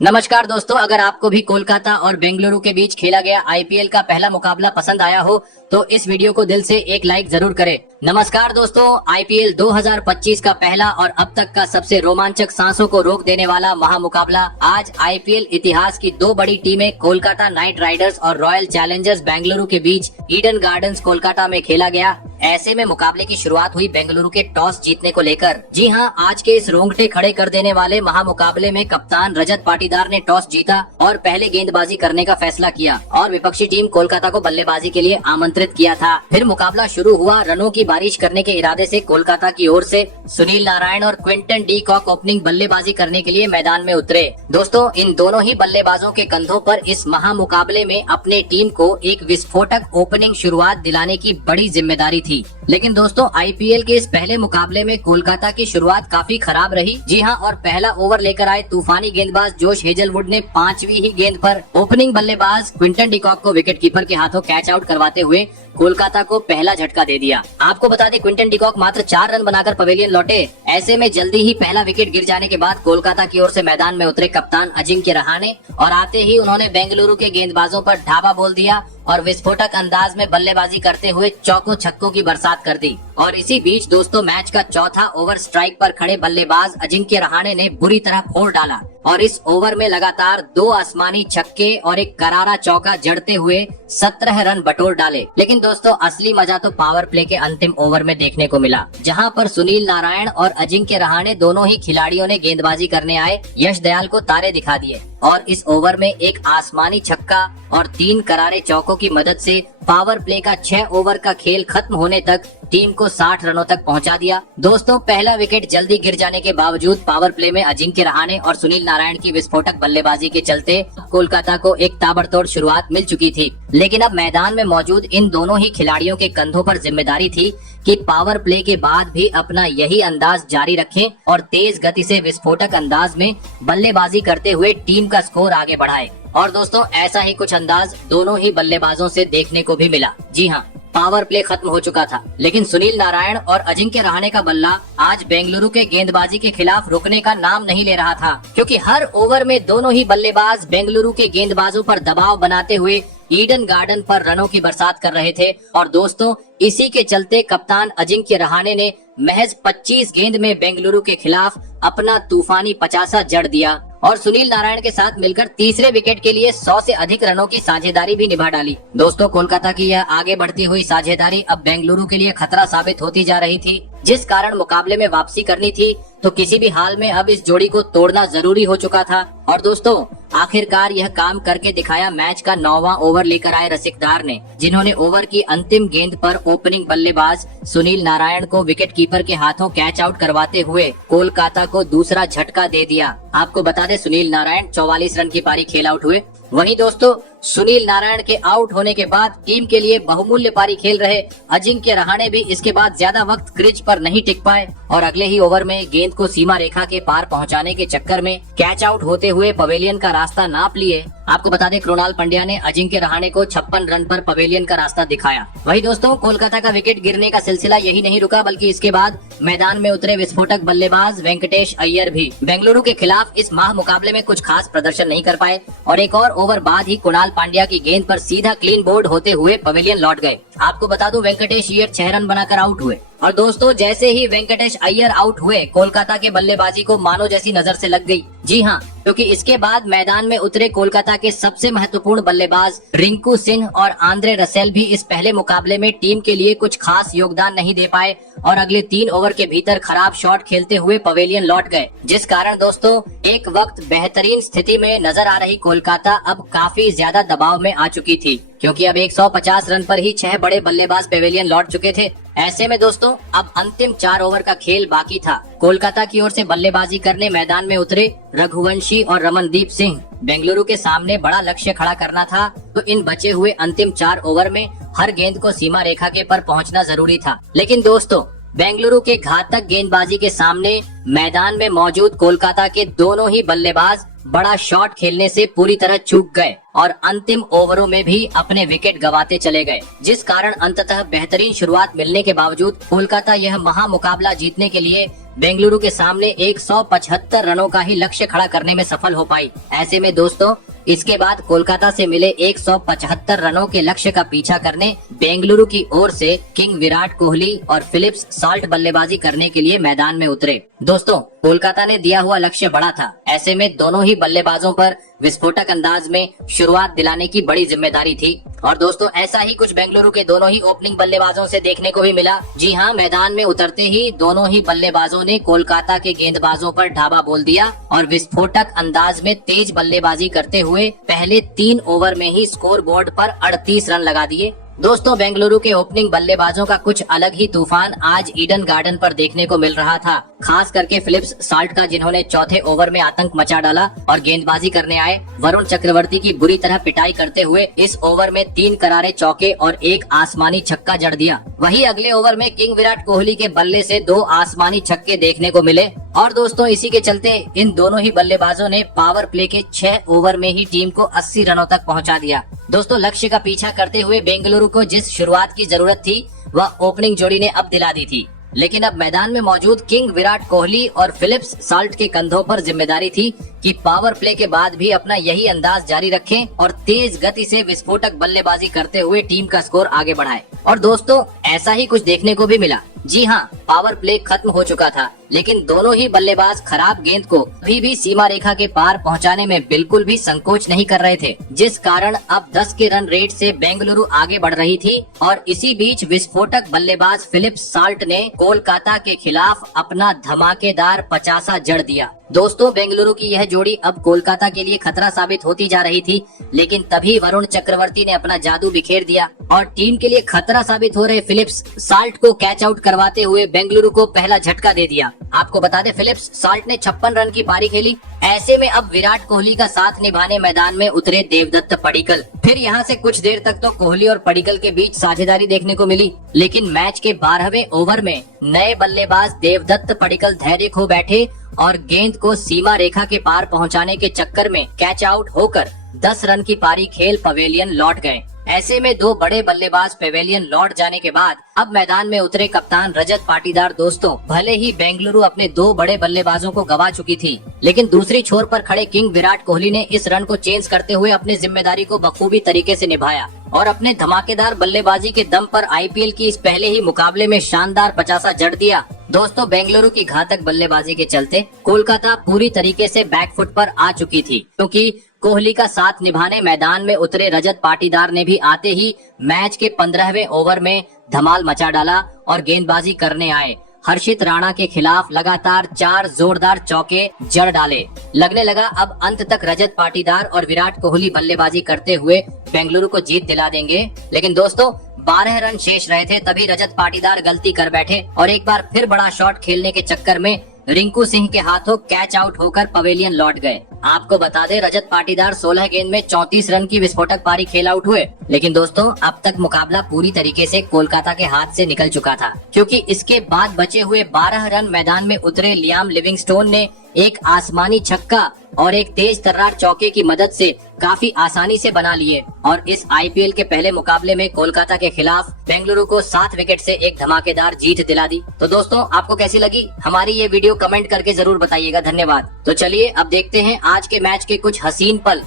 नमस्कार दोस्तों, अगर आपको भी कोलकाता और बेंगलुरु के बीच खेला गया आईपीएल का पहला मुकाबला पसंद आया हो तो इस वीडियो को दिल से एक लाइक जरूर करें। नमस्कार दोस्तों, आईपीएल 2025 का पहला और अब तक का सबसे रोमांचक, सांसों को रोक देने वाला महामुकाबला आज आईपीएल इतिहास की दो बड़ी टीमें कोलकाता नाइट राइडर्स और रॉयल चैलेंजर्स बेंगलुरु के बीच ईडन गार्डन्स कोलकाता में खेला गया। ऐसे में मुकाबले की शुरुआत हुई बेंगलुरु के टॉस जीतने को लेकर। जी हां, आज के इस रोंगटे खड़े कर देने वाले महामुकाबले में कप्तान रजत पाटीदार ने टॉस जीता और पहले गेंदबाजी करने का फैसला किया और विपक्षी टीम कोलकाता को बल्लेबाजी के लिए आमंत्रित किया था। फिर मुकाबला शुरू हुआ। रनों की बारिश करने के इरादे से कोलकाता की ओर से सुनील नारायण और क्विंटन डी कॉक ओपनिंग बल्लेबाजी करने के लिए मैदान में उतरे। दोस्तों, इन दोनों ही बल्लेबाजों के कंधों पर इस महामुकाबले में अपने टीम को एक विस्फोटक ओपनिंग शुरुआत दिलाने की बड़ी जिम्मेदारी थी। लेकिन दोस्तों, आईपीएल के इस पहले मुकाबले में कोलकाता की शुरुआत काफी खराब रही। जी हां, और पहला ओवर लेकर आए तूफानी गेंदबाज जोश हेजलवुड ने 5वीं ही गेंद पर ओपनिंग बल्लेबाज क्विंटन डी कॉक को विकेटकीपर के हाथों कैच आउट करवाते हुए कोलकाता को पहला झटका दे दिया। आपको बता दें, क्विंटन डी कॉक मात्र 4 रन बनाकर पवेलियन लौटे। ऐसे में जल्दी ही पहला विकेट गिर जाने के बाद कोलकाता की ओर से मैदान में उतरे कप्तान अजिंक्य रहाणे और आते ही उन्होंने बेंगलुरु के गेंदबाजों पर ढाबा बोल दिया और विस्फोटक अंदाज में बल्लेबाजी करते हुए चौकों छक्कों की बरसात कर दी। और इसी बीच दोस्तों, मैच का चौथा ओवर स्ट्राइक पर खड़े बल्लेबाज अजिंक्य रहाणे ने बुरी तरह फोड़ डाला और इस ओवर में लगातार 2 आसमानी छक्के और एक करारा चौका जड़ते हुए 17 रन बटोर डाले। लेकिन दोस्तों, असली मजा तो पावर प्ले के अंतिम ओवर में देखने को मिला, जहां पर सुनील नारायण और अजिंक्य रहाणे दोनों ही खिलाड़ियों ने गेंदबाजी करने आए यश दयाल को तारे दिखा दिए और इस ओवर में एक आसमानी छक्का और 3 करारे चौकों की मदद से पावर प्ले का 6 ओवर का खेल खत्म होने तक टीम को 60 रनों तक पहुंचा दिया। दोस्तों, पहला विकेट जल्दी गिर जाने के बावजूद पावर प्ले में अजिंक्य रहाणे और सुनील नारायण की विस्फोटक बल्लेबाजी के चलते कोलकाता को एक ताबड़तोड़ शुरुआत मिल चुकी थी। लेकिन अब मैदान में मौजूद इन दोनों ही खिलाड़ियों के कंधों पर जिम्मेदारी थी कि पावर प्ले के बाद भी अपना यही अंदाज जारी रखें और तेज गति से विस्फोटक अंदाज में बल्लेबाजी करते हुए टीम का स्कोर आगे बढ़ाएं। और दोस्तों, ऐसा ही कुछ अंदाज दोनों ही बल्लेबाजों से देखने को भी मिला। जी हाँ, पावर प्ले खत्म हो चुका था, लेकिन सुनील नारायण और अजिंक्य रहाणे का बल्ला आज बेंगलुरु के गेंदबाजी के खिलाफ रुकने का नाम नहीं ले रहा था, क्योंकि हर ओवर में दोनों ही बल्लेबाज बेंगलुरु के गेंदबाजों पर दबाव बनाते हुए ईडन गार्डन पर रनों की बरसात कर रहे थे। और दोस्तों, इसी के चलते कप्तान अजिंक्य रहाणे ने महज 25 गेंद में बेंगलुरु के खिलाफ अपना तूफानी 50 जड़ दिया और सुनील नारायण के साथ मिलकर तीसरे विकेट के लिए 100 से अधिक रनों की साझेदारी भी निभा डाली। दोस्तों, कोलकाता की यह आगे बढ़ती हुई साझेदारी अब बेंगलुरु के लिए खतरा साबित होती जा रही थी, जिस कारण मुकाबले में वापसी करनी थी तो किसी भी हाल में अब इस जोड़ी को तोड़ना जरूरी हो चुका था। और दोस्तों, आखिरकार यह काम करके दिखाया मैच का 9वां ओवर लेकर आए रसिकदार ने, जिन्होंने ओवर की अंतिम गेंद पर ओपनिंग बल्लेबाज सुनील नारायण को विकेटकीपर के हाथों कैच आउट करवाते हुए कोलकाता को दूसरा झटका दे दिया। आपको बता दें, सुनील नारायण 44 रन की पारी खेल आउट हुए। वहीं दोस्तों, सुनील नारायण के आउट होने के बाद टीम के लिए बहुमूल्य पारी खेल रहे अजिंक्य रहाणे भी इसके बाद ज्यादा वक्त क्रीज पर नहीं टिक पाए और अगले ही ओवर में गेंद को सीमा रेखा के पार पहुंचाने के चक्कर में कैच आउट होते हुए पवेलियन का रास्ता नाप लिए। आपको बता दें, कृणाल पंड्या ने अजिंक्य रहाणे को 56 रन पर पवेलियन का रास्ता दिखाया। वही दोस्तों, कोलकाता का विकेट गिरने का सिलसिला यही नहीं रुका, बल्कि इसके बाद मैदान में उतरे विस्फोटक बल्लेबाज वेंकटेश अय्यर भी बेंगलुरु के खिलाफ इस मुकाबले में कुछ खास प्रदर्शन नहीं कर पाए और एक और ओवर बाद ही कृणाल पांड्या की गेंद पर सीधा क्लीन बोर्ड होते हुए पवेलियन लौट गए। आपको बता दूं, वेंकटेश अय्यर 6 रन बनाकर आउट हुए। और दोस्तों, जैसे ही वेंकटेश अय्यर आउट हुए, कोलकाता के बल्लेबाजी को मानो जैसी नजर से लग गई। जी हाँ, क्योंकि इसके बाद मैदान में उतरे कोलकाता के सबसे महत्वपूर्ण बल्लेबाज रिंकू सिंह और आंद्रे रसेल भी इस पहले मुकाबले में टीम के लिए कुछ खास योगदान नहीं दे पाए और अगले 3 ओवर के भीतर खराब शॉट खेलते हुए पवेलियन लौट गए, जिस कारण दोस्तों, एक वक्त बेहतरीन स्थिति में नजर आ रही कोलकाता अब काफी ज्यादा दबाव में आ चुकी थी, क्योंकि अब 150 रन पर ही 6 बड़े बल्लेबाज पवेलियन लौट चुके थे। ऐसे में दोस्तों, अब अंतिम 4 ओवर का खेल बाकी था। कोलकाता की ओर से बल्लेबाजी करने मैदान में उतरे रघुवंशी और रमनदीप सिंह। बेंगलुरु के सामने बड़ा लक्ष्य खड़ा करना था, तो इन बचे हुए अंतिम 4 ओवर में हर गेंद को सीमा रेखा के पर पहुंचना जरूरी था। लेकिन दोस्तों, बेंगलुरु के घातक गेंदबाजी के सामने मैदान में मौजूद कोलकाता के दोनों ही बल्लेबाज बड़ा शॉट खेलने से पूरी तरह चूक गए और अंतिम ओवरों में भी अपने विकेट गंवाते चले गए, जिस कारण अंततः बेहतरीन शुरुआत मिलने के बावजूद कोलकाता यह महामुकाबला जीतने के लिए बेंगलुरु के सामने 175 रनों का ही लक्ष्य खड़ा करने में सफल हो पाई। ऐसे में दोस्तों इसके बाद कोलकाता से मिले 175 रनों के लक्ष्य का पीछा करने बेंगलुरु की ओर से किंग विराट कोहली और फिलिप्स साल्ट बल्लेबाजी करने के लिए मैदान में उतरे। दोस्तों कोलकाता ने दिया हुआ लक्ष्य बड़ा था, ऐसे में दोनों ही बल्लेबाजों पर विस्फोटक अंदाज में शुरुआत दिलाने की बड़ी जिम्मेदारी थी। और दोस्तों ऐसा ही कुछ बेंगलुरु के दोनों ही ओपनिंग बल्लेबाजों से देखने को भी मिला। जी हां, मैदान में उतरते ही दोनों ही बल्लेबाजों ने कोलकाता के गेंदबाजों पर ढाबा बोल दिया और विस्फोटक अंदाज में तेज बल्लेबाजी करते हुए पहले 3 ओवर में ही स्कोर बोर्ड पर 38 रन लगा दिए। दोस्तों बेंगलुरु के ओपनिंग बल्लेबाजों का कुछ अलग ही तूफान आज ईडन गार्डन पर देखने को मिल रहा था, खास करके फिलिप्स साल्ट का, जिन्होंने चौथे ओवर में आतंक मचा डाला और गेंदबाजी करने आए वरुण चक्रवर्ती की बुरी तरह पिटाई करते हुए इस ओवर में 3 करारे चौके और 1 आसमानी छक्का जड़ दिया। वहीं अगले ओवर में किंग विराट कोहली के बल्ले से 2 आसमानी छक्के देखने को मिले। और दोस्तों इसी के चलते इन दोनों ही बल्लेबाजों ने पावर प्ले के 6 ओवर में ही टीम को 80 रनों तक पहुंचा दिया। दोस्तों लक्ष्य का पीछा करते हुए बेंगलुरु को जिस शुरुआत की जरूरत थी वह ओपनिंग जोड़ी ने अब दिला दी थी, लेकिन अब मैदान में मौजूद किंग विराट कोहली और फिलिप्स साल्ट के कंधों पर जिम्मेदारी थी कि पावर प्ले के बाद भी अपना यही अंदाज जारी रखें और तेज गति से विस्फोटक बल्लेबाजी करते हुए टीम का स्कोर आगे बढ़ाएं। और दोस्तों ऐसा ही कुछ देखने को भी मिला। जी हां, पावर प्ले खत्म हो चुका था, लेकिन दोनों ही बल्लेबाज खराब गेंद को अभी भी सीमा रेखा के पार पहुंचाने में बिल्कुल भी संकोच नहीं कर रहे थे, जिस कारण अब 10 के रन रेट से बेंगलुरु आगे बढ़ रही थी। और इसी बीच विस्फोटक बल्लेबाज फिलिप्स साल्ट ने कोलकाता के खिलाफ अपना धमाकेदार 50 जड़ दिया। दोस्तों बेंगलुरु की यह जोड़ी अब कोलकाता के लिए खतरा साबित होती जा रही थी, लेकिन तभी वरुण चक्रवर्ती ने अपना जादू बिखेर दिया और टीम के लिए खतरा साबित हो रहे फिलिप्स साल्ट को कैच आउट करवाते हुए बेंगलुरु को पहला झटका दे दिया। आपको बता दें फिलिप्स साल्ट ने 56 रन की पारी खेली। ऐसे में अब विराट कोहली का साथ निभाने मैदान में उतरे देवदत्त पडिक्कल। फिर यहाँ से कुछ देर तक तो कोहली और पडिक्कल के बीच साझेदारी देखने को मिली, लेकिन मैच के 12वें ओवर में नए बल्लेबाज देवदत्त पडिक्कल धैर्य खो बैठे और गेंद को सीमा रेखा के पार पहुंचाने के चक्कर में कैच आउट होकर 10 रन की पारी खेल पवेलियन लौट गए। ऐसे में 2 बड़े बल्लेबाज पवेलियन लौट जाने के बाद अब मैदान में उतरे कप्तान रजत पाटीदार। दोस्तों भले ही बेंगलुरु अपने 2 बड़े बल्लेबाजों को गवा चुकी थी, लेकिन दूसरी छोर पर खड़े किंग विराट कोहली ने इस रन को चेंज करते हुए अपनी जिम्मेदारी को बखूबी तरीके से निभाया और अपने धमाकेदार बल्लेबाजी के दम पर आईपीएल की इस पहले ही मुकाबले में शानदार 50 जड़ दिया। दोस्तों बेंगलुरु की घातक बल्लेबाजी के चलते कोलकाता पूरी तरीके से बैकफुट पर आ चुकी थी, क्योंकि कोहली का साथ निभाने मैदान में उतरे रजत पाटीदार ने भी आते ही मैच के 15वें ओवर में धमाल मचा डाला और गेंदबाजी करने आए हर्षित राणा के खिलाफ लगातार 4 जोरदार चौके जड़ डाले। लगने लगा अब अंत तक रजत पाटीदार और विराट कोहली बल्लेबाजी करते हुए बेंगलुरु को जीत दिला देंगे, लेकिन दोस्तों 12 रन शेष रहे थे तभी रजत पाटीदार गलती कर बैठे और एक बार फिर बड़ा शॉट खेलने के चक्कर में रिंकू सिंह के हाथों कैच आउट होकर पवेलियन लौट गए। आपको बता दें रजत पाटीदार 16 गेंद में 34 रन की विस्फोटक पारी खेल आउट हुए, लेकिन दोस्तों अब तक मुकाबला पूरी तरीके से कोलकाता के हाथ से निकल चुका था, क्योंकि इसके बाद बचे हुए 12 रन मैदान में उतरे लियाम लिविंगस्टोन ने एक आसमानी छक्का और एक तेज तर्रार चौके की मदद से काफी आसानी से बना लिए और इस आईपीएल के पहले मुकाबले में कोलकाता के खिलाफ बेंगलुरु को 7 विकेट से एक धमाकेदार जीत दिला दी। तो दोस्तों आपको कैसी लगी हमारी ये वीडियो कमेंट करके जरूर बताइएगा। धन्यवाद। तो चलिए अब देखते हैं आज के मैच के कुछ हसीन पल।